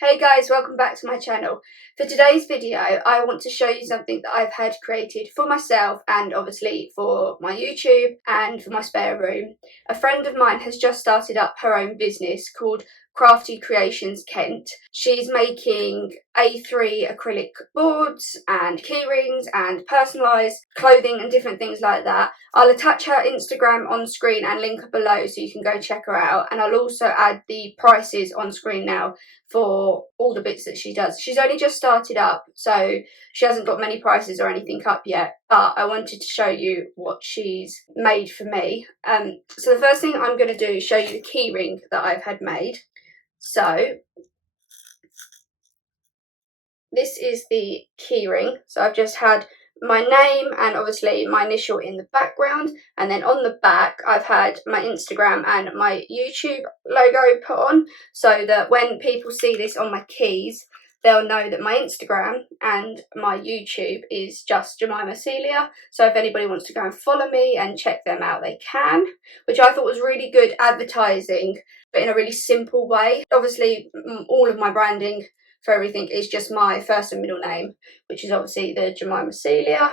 Hey guys, welcome back to my channel. For today's video, I want to show you something that I've had created for myself and obviously for my YouTube and for my spare room. A friend of mine has just started up her own business called CraftyCreationsKent. She's making A3 acrylic boards and keyrings and personalised clothing and different things like that. I'll attach her Instagram on screen and link her below so you can go check her out, and I'll also add the prices on screen now for all the bits that she does. She's only just started up, so she hasn't got many prices or anything up yet, but I wanted to show you what she's made for me. So the first thing I'm going to do is show you the keyring that I've had made. So this is the keyring. So I've just had my name and obviously my initial in the background, and then on the back I've had my Instagram and my YouTube logo put on, so that when people see this on my keys they'll know that my Instagram and my YouTube is just Jemimacelia. So if anybody wants to go and follow me and check them out, they can, which I thought was really good advertising, but in a really simple way. Obviously all of my branding for everything is just my first and middle name, which is obviously the Jemimacelia.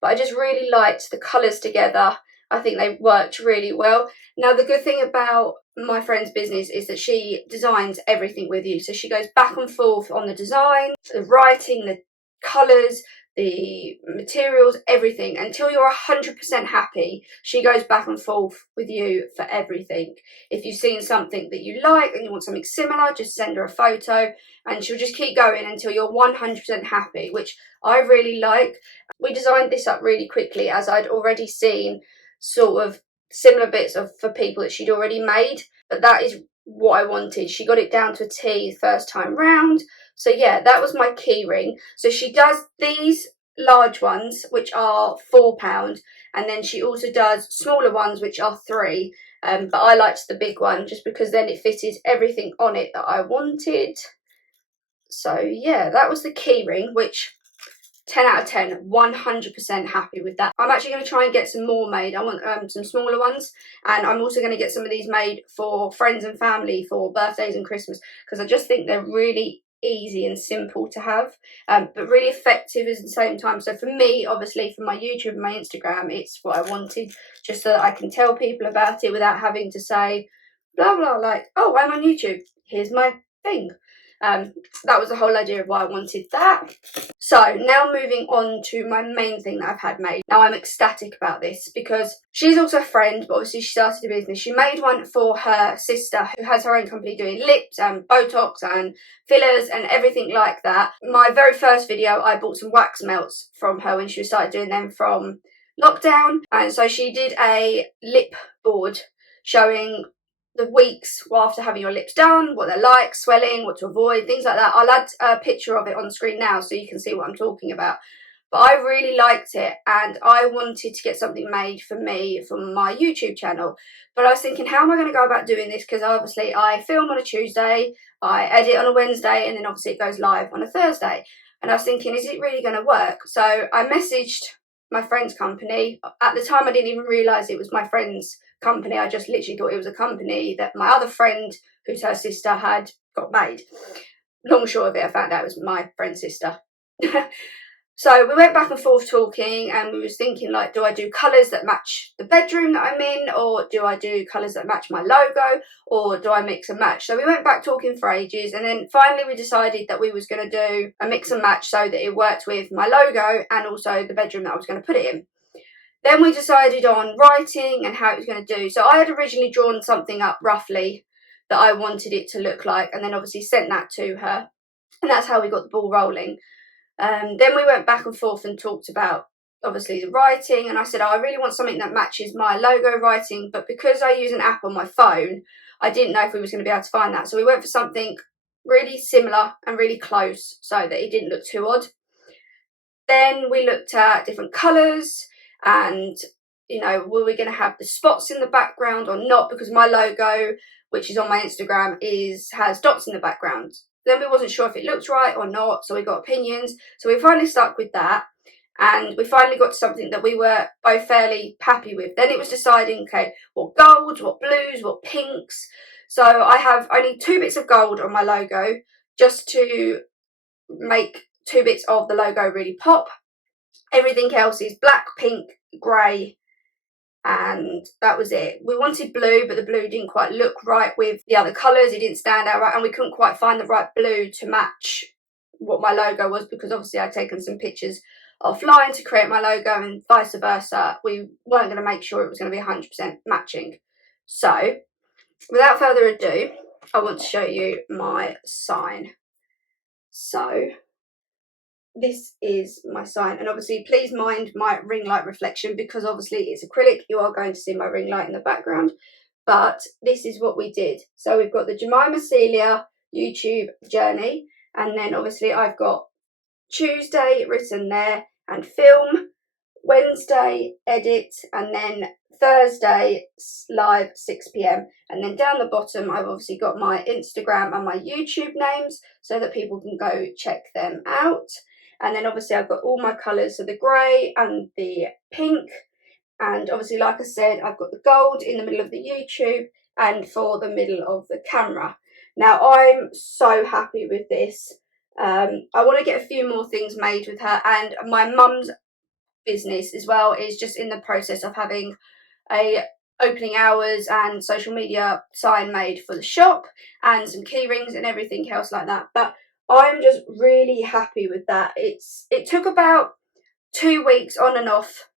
But I just really liked the colours together. I think they worked really well. Now the good thing about my friend's business is that she designs everything with you. So she goes back and forth on the design, the writing, the colours, the materials, everything, until you're 100% happy. She goes back and forth with you for everything. If you've seen something that you like and you want something similar, just send her a photo and she'll just keep going until you're 100% happy, which I really like. We designed this up really quickly as I'd already seen sort of similar bits for people that she'd already made, but that is what I wanted. She got it down to a T first time round. So yeah, that was my keyring. So she does these large ones, which are £4, and then she also does smaller ones, which are £3. But I liked the big one just because then it fitted everything on it that I wanted. So yeah, that was the keyring, which 10 out of 10, 100% happy with that. I'm actually going to try and get some more made. I want some smaller ones, and I'm also going to get some of these made for friends and family for birthdays and Christmas, because I just think they're really easy and simple to have, but really effective at the same time. So for me, obviously for my YouTube and my Instagram, it's what I wanted, just so that I can tell people about it without having to say blah blah, like, oh, I'm on YouTube, here's my thing. That was the whole idea of why I wanted that. So now moving on to my main thing that I've had made. Now I'm ecstatic about this because she's also a friend, but obviously she started a business. She made one for her sister who has her own company doing lips and Botox and fillers and everything like that. My very first video, I bought some wax melts from her when she started doing them from lockdown, and so she did a lip board showing the weeks after having your lips done, what they're like, swelling, what to avoid, things like that. I'll add a picture of it on screen now so you can see what I'm talking about. But I really liked it, and I wanted to get something made for me for my YouTube channel. But I was thinking, how am I going to go about doing this? Because obviously I film on a Tuesday, I edit on a Wednesday, and then obviously it goes live on a Thursday. And I was thinking, is it really going to work? So I messaged my friend's company. At the time I didn't even realise it was my friend's company. I just literally thought it was a company that my other friend, who's her sister, had got made. Long and short of it, I found out it was my friend's sister. So we went back and forth talking, and we was thinking, like, do I do colours that match the bedroom that I'm in, or do I do colours that match my logo, or do I mix and match? So we went back talking for ages, and then finally we decided that we was going to do a mix and match so that it worked with my logo and also the bedroom that I was going to put it in. Then we decided on writing and how it was going to do. So I had originally drawn something up roughly that I wanted it to look like, and then obviously sent that to her, and that's how we got the ball rolling. Then we went back and forth and talked about obviously the writing, and I said, oh, I really want something that matches my logo writing, but because I use an app on my phone, I didn't know if we was going to be able to find that. So we went for something really similar and really close so that it didn't look too odd. Then we looked at different colours, and you know, were we going to have the spots in the background or not, because my logo, which is on my Instagram, has dots in the background. Then we wasn't sure if it looked right or not, so we got opinions. So we finally stuck with that, and we finally got to something that we were both fairly happy with. Then it was deciding, okay, what golds, what blues, what pinks. So I have only 2 bits of gold on my logo, just to make 2 bits of the logo really pop. Everything else is black, pink, grey, and that was it. We wanted blue, but the blue didn't quite look right with the other colours. It didn't stand out right, and we couldn't quite find the right blue to match what my logo was, because obviously I'd taken some pictures offline to create my logo and vice versa. We weren't going to make sure it was going to be 100% matching. So without further ado, I want to show you my sign. So this is my sign, and obviously please mind my ring light reflection, because obviously it's acrylic. You are going to see my ring light in the background, but this is what we did. So we've got the Jemimacelia YouTube journey, and then obviously I've got Tuesday written there, and film, Wednesday edit, and then Thursday live 6 p.m. and then down the bottom I've obviously got my Instagram and my YouTube names so that people can go check them out. And then obviously I've got all my colours, so the grey and the pink, and obviously like I said I've got the gold in the middle of the YouTube and for the middle of the camera. Now I'm so happy with this. I want to get a few more things made with her, and my mum's business as well is just in the process of having a opening hours and social media sign made for the shop and some key rings and everything else like that. But I'm just really happy with that. It took about 2 weeks on and off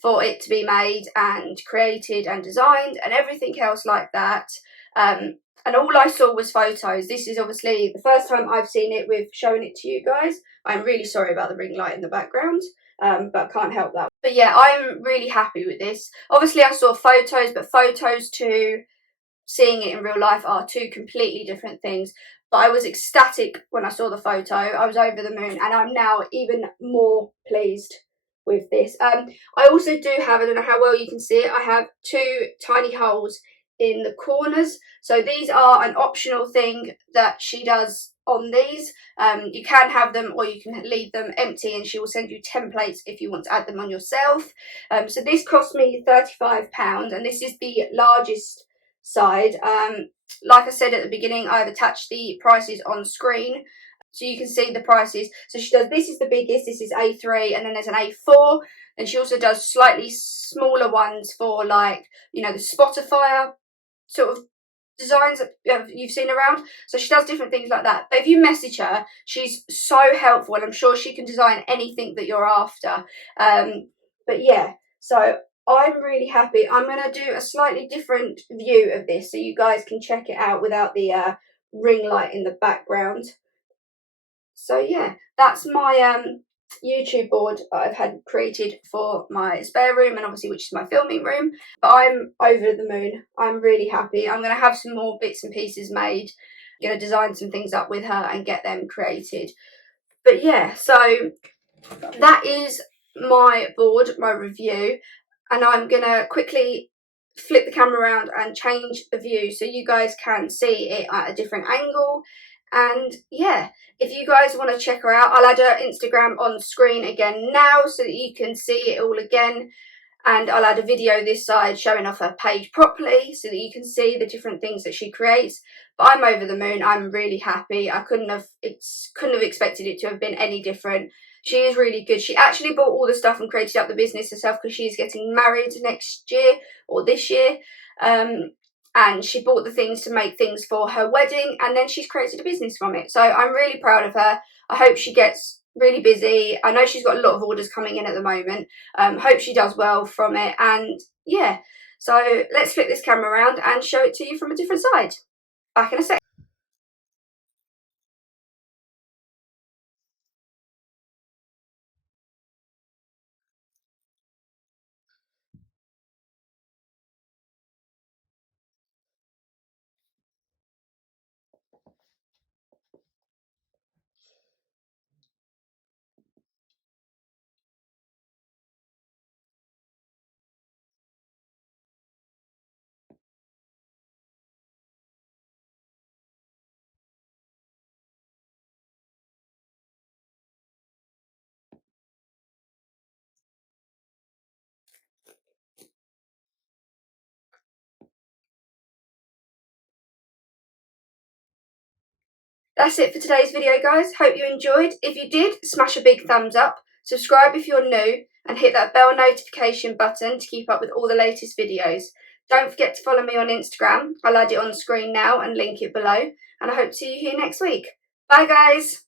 for it to be made and created and designed and everything else like that. And all I saw was photos. This is obviously the first time I've seen it with showing it to you guys. I'm really sorry about the ring light in the background, but I can't help that. But yeah, I'm really happy with this. Obviously I saw photos, but photos to seeing it in real life are 2 completely different things. But I was ecstatic when I saw the photo. I was over the moon, and I'm now even more pleased with this. I also do have, I don't know how well you can see it, I have 2 tiny holes in the corners. So these are an optional thing that she does on these. You can have them or you can leave them empty, and she will send you templates if you want to add them on yourself. So this cost me £35, and this is the largest side. Like I said at the beginning, I've attached the prices on screen so you can see the prices. So she does, this is the biggest, this is A3, and then there's an A4, and she also does slightly smaller ones for, like, you know, the Spotify sort of designs that you've seen around. So she does different things like that. But if you message her, she's so helpful, and I'm sure she can design anything that you're after. But yeah, so I'm really happy. I'm going to do a slightly different view of this so you guys can check it out without the ring light in the background. So yeah, that's my YouTube board that I've had created for my spare room, and obviously which is my filming room. But I'm over the moon. I'm really happy. I'm going to have some more bits and pieces made. I'm going to design some things up with her and get them created. But yeah, so that is my board, my review, and I'm going to quickly flip the camera around and change the view so you guys can see it at a different angle. And yeah, if you guys want to check her out, I'll add her Instagram on screen again now so that you can see it all again, and I'll add a video this side showing off her page properly so that you can see the different things that she creates. But I'm over the moon. I'm really happy. I couldn't have expected it to have been any different. She is really good. She actually bought all the stuff and created up the business herself because she's getting married next year or this year. And she bought the things to make things for her wedding, and then she's created a business from it. So I'm really proud of her. I hope she gets really busy. I know she's got a lot of orders coming in at the moment. Hope she does well from it. And yeah, so let's flip this camera around and show it to you from a different side. Back in a sec. that's it for today's video, guys. Hope you enjoyed. If you did, smash a big thumbs up, subscribe if you're new, and hit that bell notification button to keep up with all the latest videos. Don't forget to follow me on Instagram. I'll add it on screen now and link it below, and I hope to see you here next week. Bye, guys.